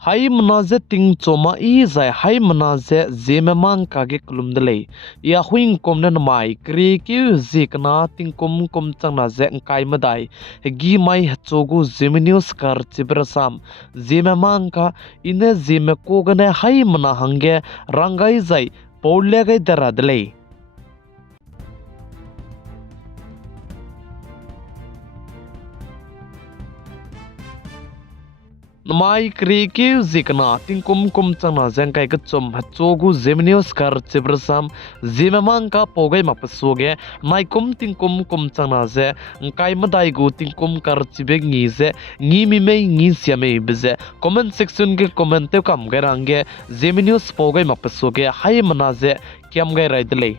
Hai menaze ting choma I zai hai menaze zeme mang kage klum delay ya huing kom na mai kri ki zikna ting kom chang na ze kai madai gi mai hachogu zeme news kar chibrasam zeme mang ka ine zeme ko gane hai mana hange rangai zai polle gai dara delay Mai kri ki zikna ting kum changna zeng kai ka chom hachogu zemnios kar chibrasam zimamang ka pogai mapasuge mai ting kum changna ze kai madai gu ting kum kar chibeg ngi ze ngi mi mei ngi siame bize comment section ke comment te kam garange zemnios pogai mapasuge hai mana ze kyam gai raidlei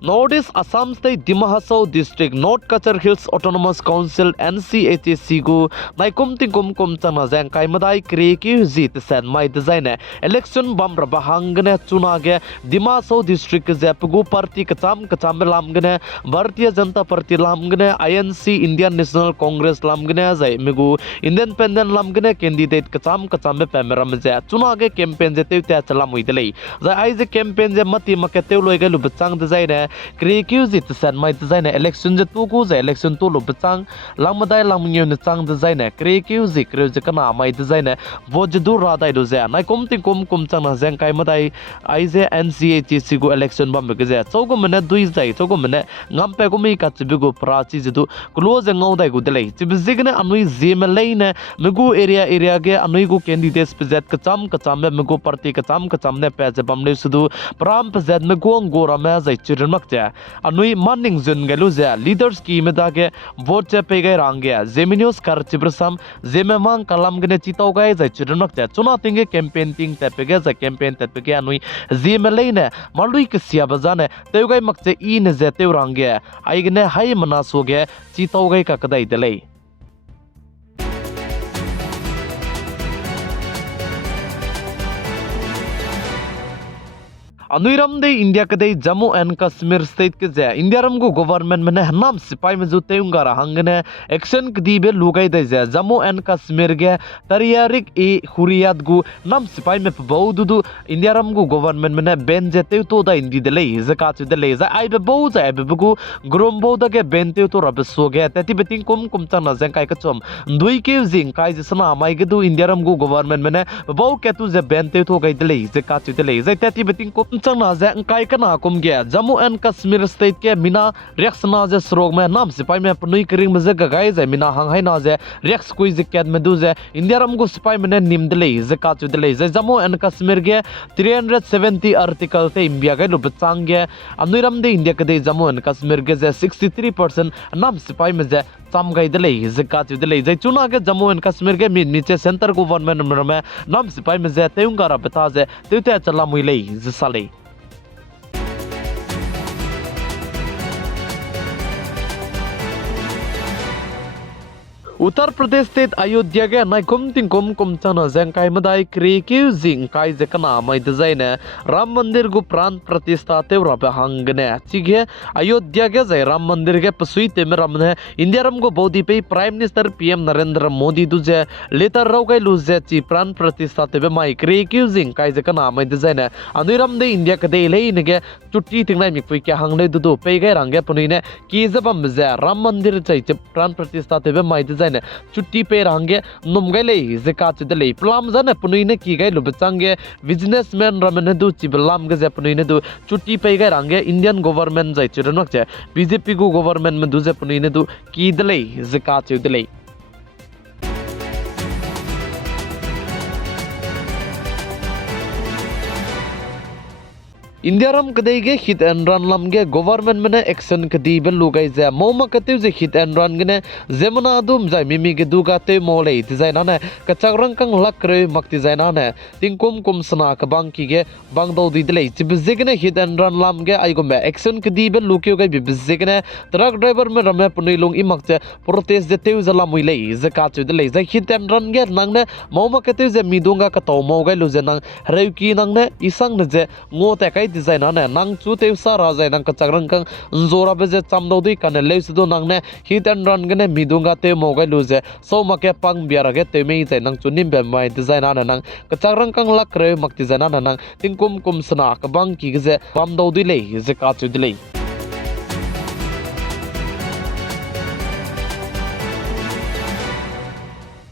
Northeast Assam State Dimahasau District North Kachar Hills Autonomous Council NCHC gu naikum tingkum chana zang kai madai kre ki zit sen mai design election bam rabahangne chunage Dimahasau District zepgu party kacham lamgne Bharatiya Janata Party lamgne INC Indian National Congress lamgne zai migu independent lamgne candidate kacham me pemeram ze chunage campaign je te chalamui delei zai ai je campaign je mati makete loiga lu bachang design Creative san mai design election je tu ku je election tu lo bachang langmadai langmnyu ne chang design creative kana mai design vojedu radai do je nai komting kum chang na jeng kai madai ai je NCHC go election bam ge je chogo mena dui jai chogo mena ngampe ko mi ka chibigo prachi je du close ngau dai go delei chibigne anui zeme leine megu area ge anui go candidates pezet kacham me megu party kacham ne peze bam le sudu pram pezet megu ngora me jai chirma anui manning zun gelu ja leaders ki meda ge vote che pe gai rang ge zeminios kar chibrasam zememang kalam gene chitau gai ja chirnak cha chuna tinge campaign ting te pe ge ja campaign te pe ge anui zemeleine malui ke sia bazane te gai makche I ne je te rang ge ai gene hai mana so ge chitau gai ka kadai delei Anuiram de India kadai Jammu and Kashmir state ke ja India ram go government mane nam sipai me ju teunga ra hangane action kdi be lugai de ja Jammu and Kashmir ge tariyarik e huriyat gu nam sipai me baudu India ram go government mane ben je teu to da indi de lei zaka chu de lei za ai be bau za be gu grom bau da ge ben teu to rab so ge tati beting kum chang na jang kai ka chom dui ke jing kai je sana mai ge du India ram go government mane bau ke tu je ben teu to gai de lei zaka chu de lei za tati beting kum chang na je kai kana kum ge Jammu and Kashmir state ke mina rex na je srog me nam sipai me pnui kring me je gai je mina hang hai na je rex kui je ket me du je India ram go sipai me nim de lei je ka chu de lei je Jammu and Kashmir ge 370 article te India ge lu bachang ge anuiram de India ke de Jammu and Kashmir ge 63% nam sipai me je cham gai de lei je ka chu de lei je chuna ge Jammu and Kashmir ge mi niche center government me nam sipai me je teunga ra beta je te chala mui lei je salei Uttar Pradesh State Ayodhya ge nai kum chana jang kai madai creative jing kai je kana mai design Ram Mandir gu pran pratishta te rabe hangne chige Ayodhya ge jai Ram Mandir ge pasui te me ramne India ram go bodi pe Prime Minister PM Narendra Modi du je letter rau gai lu je chi pran pratishta te be mai creative jing kai je kana mai design anuiram de India ke de lei ne ge chutti tingnai mi pui kya hangle du pe gai rang ge punine ki je bam je Ram Mandir chai che pran pratishta te be mai design chutti pe range numgale zeka chudele plam jane punuine ki gai lubchange businessman ramene du chiblam ge je punuine du chutti pe gai range Indian government jai churanok che BJP gu government me du je punuine du ki dele zeka chudele India ram kadai ge hit and run lam ge government mane action kadi bel lugai ja moma kate je hit and run gene zemana dum jai mimi ge duga te mole design na kachak rang kang lakre makti jaina ne tingkum sana ka bang ki ge bang do di dele chibzegene hit and run lam ge ai go me action kadi bel lukyo ge bibzegene truck driver me rame punui lung imak je protest je te jala muile je ka chu dele je hit and run ge nang ne moma kate je midunga ka to mo ge lu je nang reu ki nang ne isang ne je ngo te kai design ane nang chu te sa ra zai nang kachak rang kang zora be je chamdo dui kan le su do nang ne hit and run gane midunga te mo ga lu je so ma ke pang biara ge te me zai nang chu nim be mai design ane nang kachak rang kang lak re mak design ane nang tingkum kum sana ka bang ki ge je chamdo dui le je ka chu dile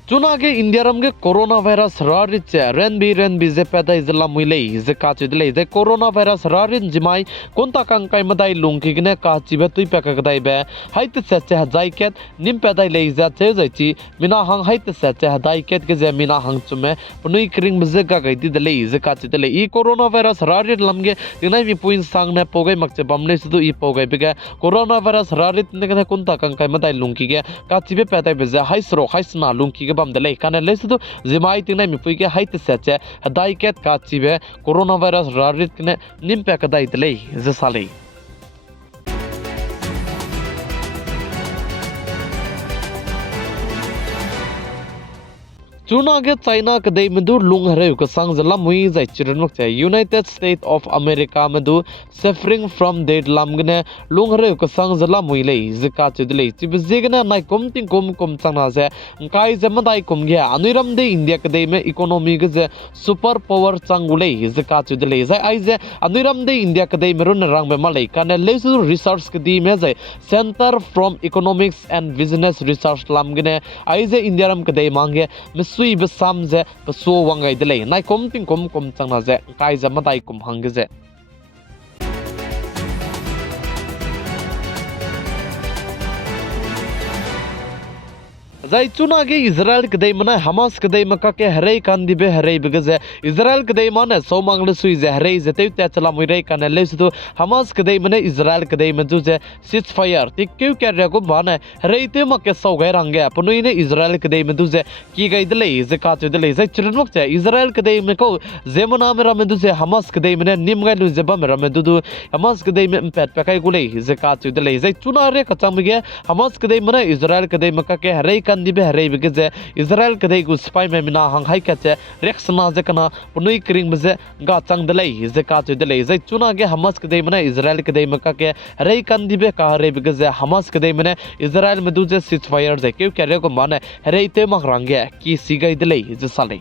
चुना के India रम के corona virus रारिच रेन बी जे पैदा इजला मुइले जे काचु दिले जे कोरोना वायरस रारिन जिमाई कोंता कंकाई मदाई लुंकी गने काची बे तुई पैका गदाई बे हाइट सेचे हजाई केत निम पैदाई ले जा चे जाईची मिना हंग हाइट सेचे हदाई केत के जे मिना हंग चुमे पुनुई क्रिंग मजे गा गईदी दिले जे काचु दिले ई कोरोना वायरस रारिन लमगे दिनाई मी पुइन सांग ने पोगई मकचे बमने सुदु ई पोगई बिगे कोरोना वायरस रारित ने गने कोंता कंकाई मदाई लुंकी गे काची बे पैदाई बे जे हाइसरो हाइसना लुंकी बम दले काने लेसदु जिमाई तिंगना मिपुई के हाइते सेचे हदाई केत काचिबे कोरोना वायरस रारित ने निम्पे कदाई दले जसाले चुना के चाइना कदई मधु लुंग हरे को संग जला मुई जाय चिरन मक यूनाइटेड स्टेट ऑफ अमेरिका मधु सफरिंग फ्रॉम डेड लामगने लुंग हरे को संग जला मुई ले जिका चिदले चिबजेगना नाइ कोमतिंग कोम चंगना से काय जमदाई कोम गे अनुरम दे इंडिया कदई में इकोनॉमी के सुपर पावर चंगुले जिका चिदले जाय आइजे अनुरम दे इंडिया कदई में रुन रंग में मले काने लेसु रिसर्च कदी में जाय centre from economics and business research लामगने आइजे इंडिया रम कदई मांगे सुई बसाम जे बसो वांगाई दले नाइ कोमतिंग कोम चंगना जे काय जमदाई कोम हंगे जे जाय चुना के इजराइल कदई मना हमास कदई मका के हरे कान दिबे हरे बिगजे इजराइल कदई माने सोमांगले सुई जे हरे जते ते चला मुइरे कान लेसु हमास कदई मने इजराइल कदई मजु जे सिज फायर तिक्यु के रेगो माने हरे ते मके सौगे रंगे पुनुई ने इजराइल कदई मदु जे की गई दले जे का दले जे चिरनक जे इजराइल कदई में को जेमना मेरा में दु जे हमास कदई मने निम गै लु जे बा मेरा में दु हमास कदई में पेट पकाई गुले जे का दले जे चुना रे कचम गे हमास कदई मने इजराइल कदई मका के हरे दिबे हरे बिगे इजराइल कदई गु स्पाई में मिना हंग हाई कचे रेक्सना जे कना पुनुई क्रिंग बजे गा चंग दले जे का दले जे चुना गे हमास कदई मने इजराइल कदई मका के हरे कान दिबे का हरे बिगे हमास कदई मने इजराइल में दुजे सिज फायर जे क्यों करे को माने हरे ते मक रंगे की सिगई दले जे साले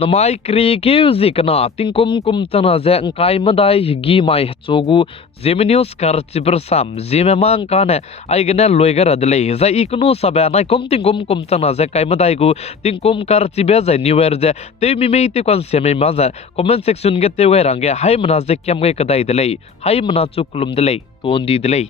नमाई क्रिएटिव जिकना तिंकुम कुम तना जे अंकाई मदाई हिगी माई चोगु जेमिनियस कर चिबरसाम जेमे मांग काने आइगने लोइगर अदले जा इकनु सबे नाइ कुम तिंकुम कुम तना जे काई मदाई गु तिंकुम कर चिबे जे न्यूयर जे ते मिमे ते कोन सेमे माजा कमेंट सेक्शन गे ते वे रंगे हाय मना जे केम गे कदाई दले हाय मना चुकुलुम दले तोंदी दले